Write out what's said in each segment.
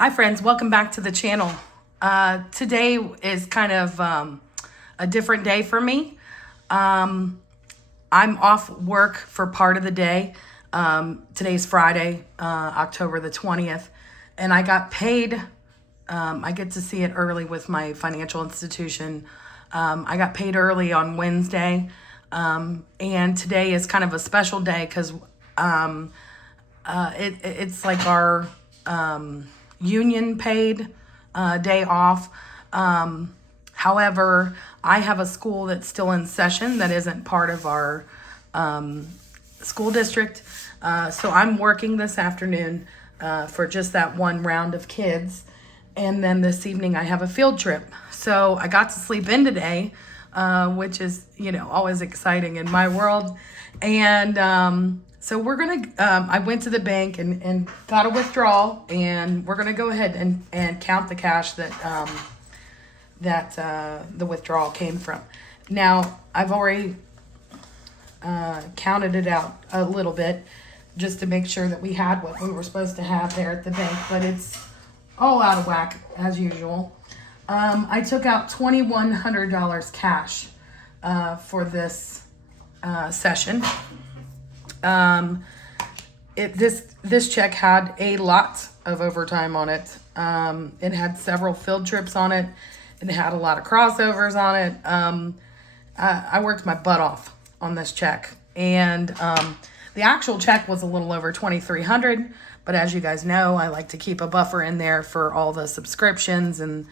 Hi friends, welcome back to the channel. Today is kind of a different day for me. I'm off work for part of the day. Today's Friday, October the 20th, and I got paid. I get to see it early with my financial institution. I got paid early on Wednesday, and today is kind of a special day because it's like our union paid day off. However, I have a school that's still in session that isn't part of our school district. So I'm working this afternoon for just that one round of kids. And then this evening I have a field trip. So I got to sleep in today, which is, always exciting in my world. And so we're going to, I went to the bank and got a withdrawal, and we're going to go ahead and count the cash that the withdrawal came from. Now, I've already counted it out a little bit just to make sure that we had what we were supposed to have there at the bank, but it's all out of whack as usual. I took out $2,100 cash for this session. This check had a lot of overtime on it. It had several field trips on it. It had a lot of crossovers on it. I worked my butt off on this check, and the actual check was a little over $2,300. But as you guys know, I like to keep a buffer in there for all the subscriptions and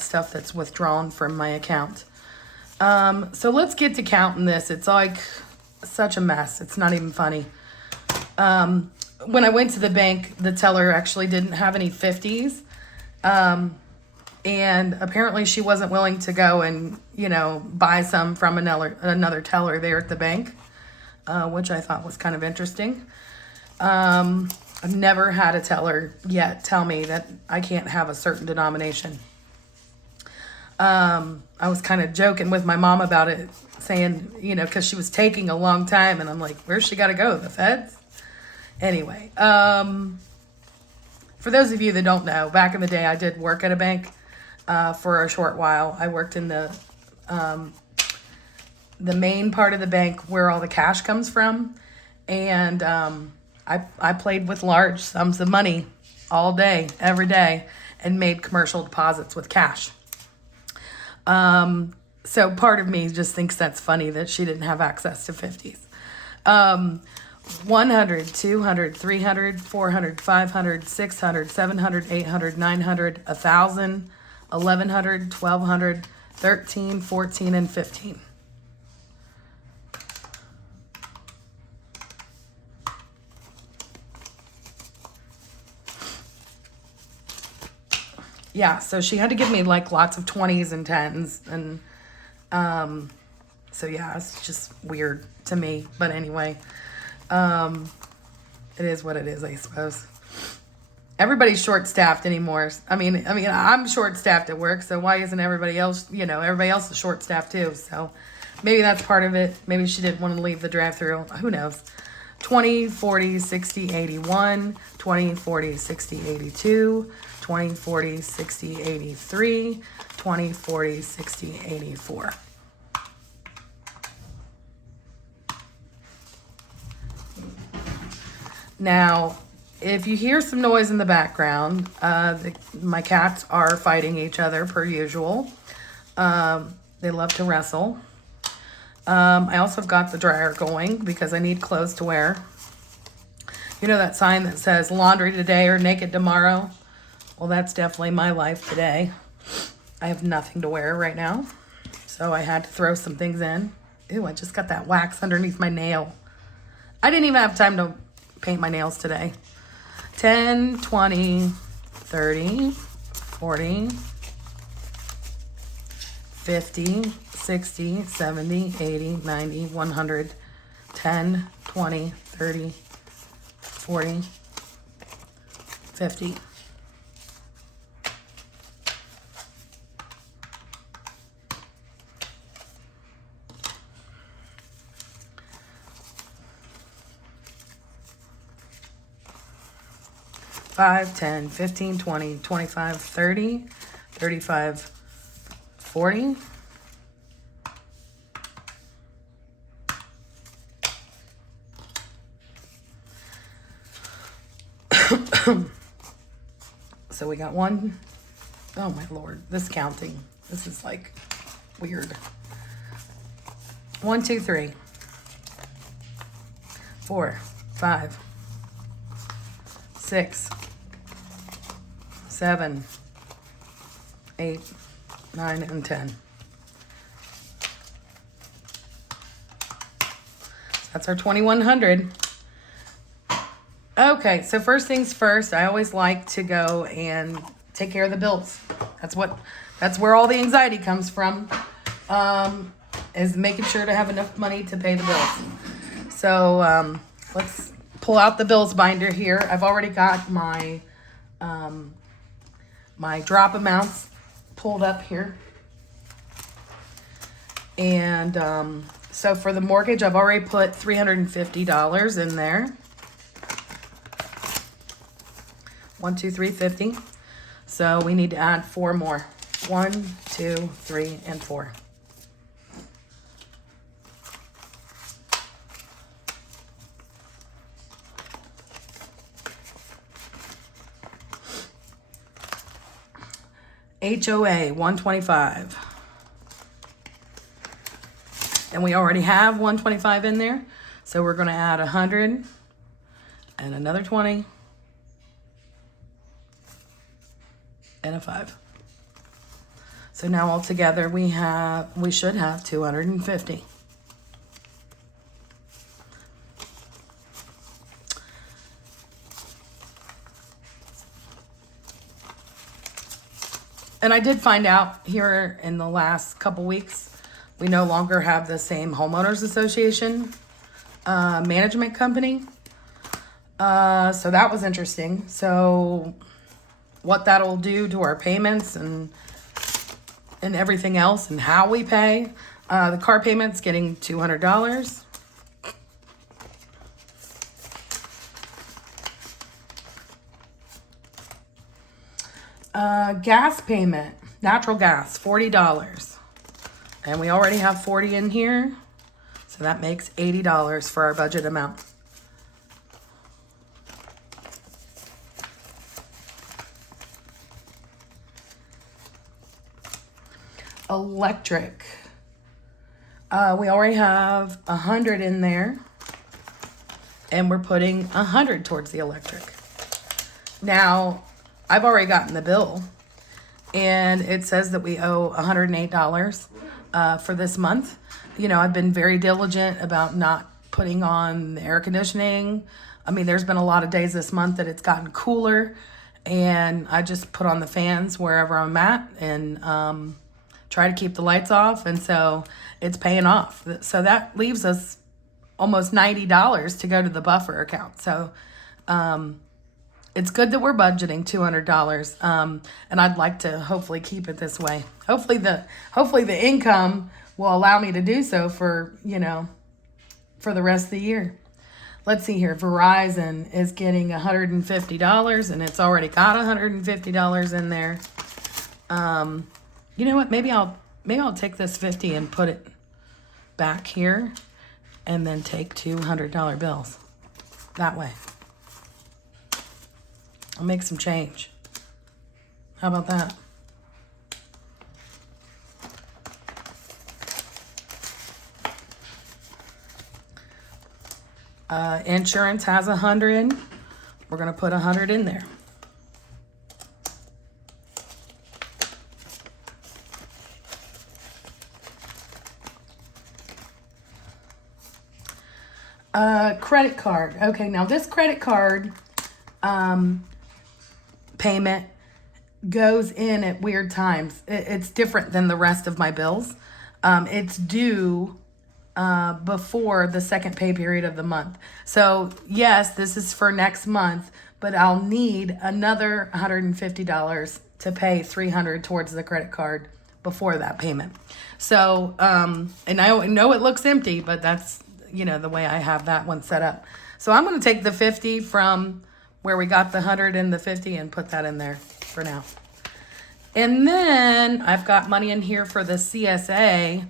stuff that's withdrawn from my account. So let's get to counting this. It's like such a mess. It's not even funny. When I went to the bank, the teller actually didn't have any 50s. And apparently she wasn't willing to go and, buy some from another teller there at the bank, which I thought was kind of interesting. I've never had a teller yet tell me that I can't have a certain denomination. I was kind of joking with my mom about it, saying, because she was taking a long time, and I'm like, where's she got to go? The feds? Anyway, for those of you that don't know, back in the day, I did work at a bank for a short while. I worked in the main part of the bank where all the cash comes from, and I played with large sums of money all day, every day, and made commercial deposits with cash. So part of me just thinks that's funny that she didn't have access to 50s. 100, 200, 300, 400, 500, 600, 700, 800, 900, 1,000, 1,100, 1,200, 13, 14, and 15. Yeah, so she had to give me like lots of 20s and 10s, and so yeah, it's just weird to me. But anyway, it is what it is, I suppose. Everybody's short-staffed anymore. I mean, I'm short-staffed at work, so why isn't everybody else? Everybody else is short-staffed too. So maybe that's part of it. Maybe she didn't want to leave the drive-through. Who knows? 20, 40, 60, 81, 20, 40, 60, 82, 20, 40, 60, 83, 20, 40, 60, 84. Now, if you hear some noise in the background, my cats are fighting each other per usual. They love to wrestle. I also have got the dryer going because I need clothes to wear. You know that sign that says laundry today or naked tomorrow? Well, that's definitely my life today. I have nothing to wear right now, so I had to throw some things in. Ew, I just got that wax underneath my nail. I didn't even have time to paint my nails today. 10, 20, 30, 40, 50, 60, 70, 80, 90, 100, 10, 20, 30, 40, 50. 5, 10, 15, 20, 25, 30, 35, 40. So we got one. Oh my Lord, this counting. This is like weird. 1, 2, 3, 4, 5, 6, 7, 8, 9, and 10. That's our 2,100. Okay, so first things first, I always like to go and take care of the bills. That's where all the anxiety comes from, is making sure to have enough money to pay the bills. So let's pull out the bills binder here. I've already got my my drop amounts pulled up here. And so for the mortgage, I've already put $350 in there. 1, 2, 3, 50. So we need to add 4 more. 1, 2, 3, and 4. HOA 125. And we already have 125 in there. So we're going to add 100 and another 20 and a 5. So now altogether we should have 250. And I did find out here in the last couple weeks, we no longer have the same homeowners association management company. So that was interesting. So what that'll do to our payments and everything else and how we pay. The car payment's getting $200. Gas payment, natural gas, $40. And we already have 40 in here. So that makes $80 for our budget amount. Electric. We already have 100 in there. And we're putting 100 towards the electric. Now, I've already gotten the bill. And it says that we owe $108 for this month. You know, I've been very diligent about not putting on the air conditioning. I mean, there's been a lot of days this month that it's gotten cooler. And I just put on the fans wherever I'm at and try to keep the lights off. And so it's paying off. So that leaves us almost $90 to go to the buffer account. So it's good that we're budgeting $200. And I'd like to hopefully keep it this way. Hopefully the income will allow me to do so for, you know, for the rest of the year. Let's see here. Verizon is getting $150 and it's already got $150 in there. You know what? Maybe I'll take this 50 and put it back here and then take $200 bills that way. I'll make some change. How about that? Insurance has 100. We're going to put 100 in there. Credit card. Okay, now this credit card payment goes in at weird times. It's different than the rest of my bills. It's due before the second pay period of the month. So yes, this is for next month, but I'll need another $150 to pay $300 towards the credit card before that payment. So, and I know it looks empty, but that's, you know, the way I have that one set up. So I'm going to take the 50 from where we got the 100 and the 50 and put that in there for now. And then I've got money in here for the CSA,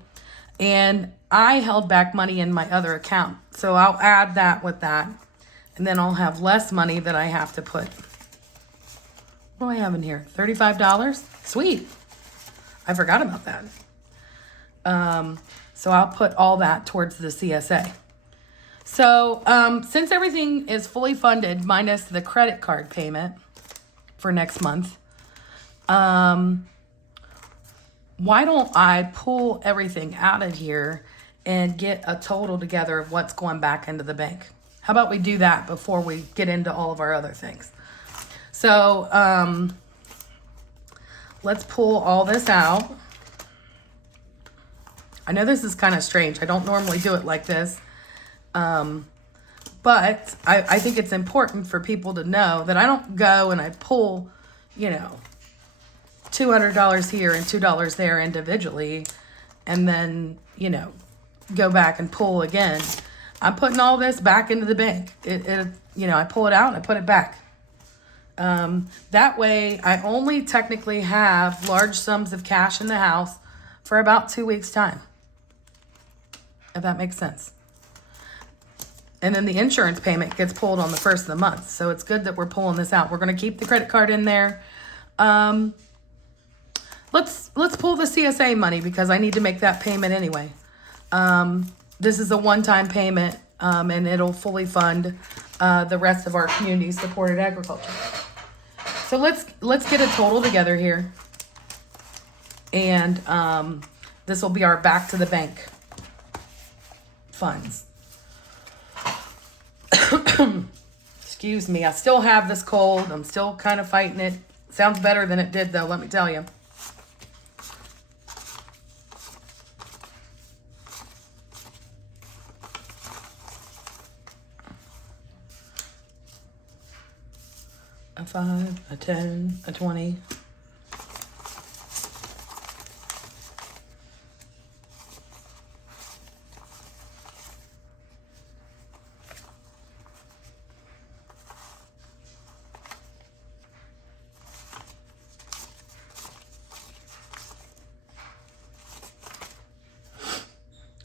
and I held back money in my other account. So I'll add that with that. And then I'll have less money that I have to put. What do I have in here? $35? Sweet. I forgot about that. So I'll put all that towards the CSA. So since everything is fully funded minus the credit card payment for next month, why don't I pull everything out of here and get a total together of what's going back into the bank? How about we do that before we get into all of our other things? So let's pull all this out. I know this is kind of strange. I don't normally do it like this. But I think it's important for people to know that I don't go and I pull, you know, $200 here and $2 there individually, and then, you know, go back and pull again. I'm putting all this back into the bank. You know, I pull it out and I put it back. That way I only technically have large sums of cash in the house for about 2 weeks' time, if that makes sense. And then the insurance payment gets pulled on the first of the month. So it's good that we're pulling this out. We're going to keep the credit card in there. Let's pull the CSA money because I need to make that payment anyway. This is a one-time payment, and it'll fully fund the rest of our community-supported agriculture. So let's get a total together here. And this will be our back to the bank funds. Excuse me, I still have this cold. I'm still kind of fighting it. Sounds better than it did, though, let me tell you. A 5, a 10, a 20.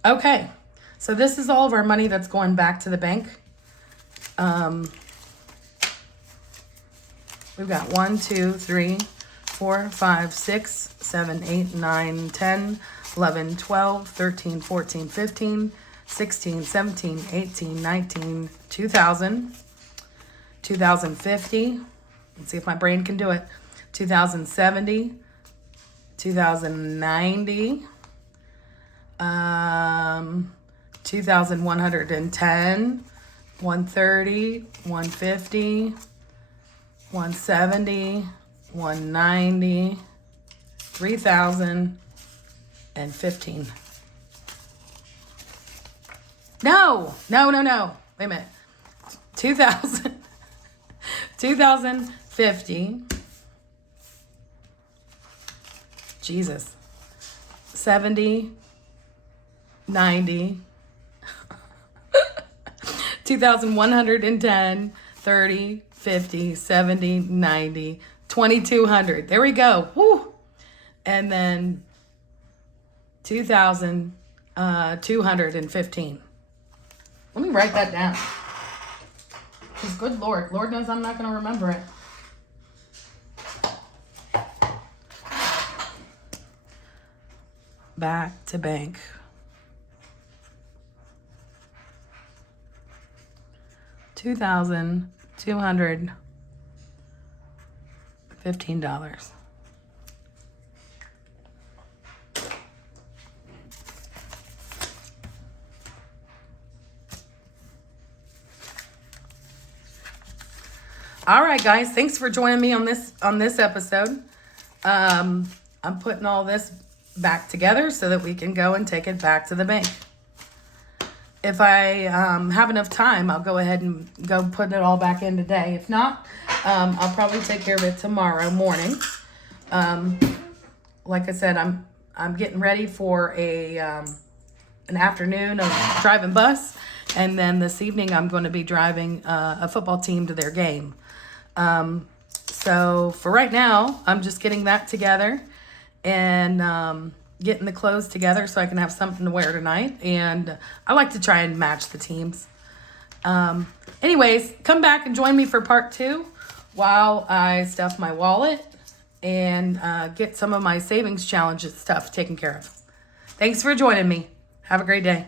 Okay, so this is all of our money that's going back to the bank. We've got 1, 2, 3, 4, 5, 6, 7, 8, 9, 10, 11, 12, 13, 14, 15, 16, 17, 18, 19, 2000, 2050. Let's see if my brain can do it. 2070, 2090, 2110, 130, 150, 170, 190, 3000, and 15. No. Wait a minute. 2000, 2050. Jesus. 70, 90, 2110, 30, 50, 70, 90, 2200. There we go. Woo. And then 2215. Let me write that down. Because good Lord knows I'm not going to remember it. Back to bank. $2,215. All right, guys, thanks for joining me on this episode. I'm putting all this back together so that we can go and take it back to the bank. If I have enough time, I'll go ahead and go put it all back in today. If not, I'll probably take care of it tomorrow morning. Like I said, I'm getting ready for an afternoon of driving bus, And then this evening, I'm going to be driving a football team to their game. So for right now, I'm just getting that together and getting the clothes together so I can have something to wear tonight. And I like to try and match the teams. Anyways, come back and join me for part 2 while I stuff my wallet and get some of my savings challenges stuff taken care of. Thanks for joining me. Have a great day.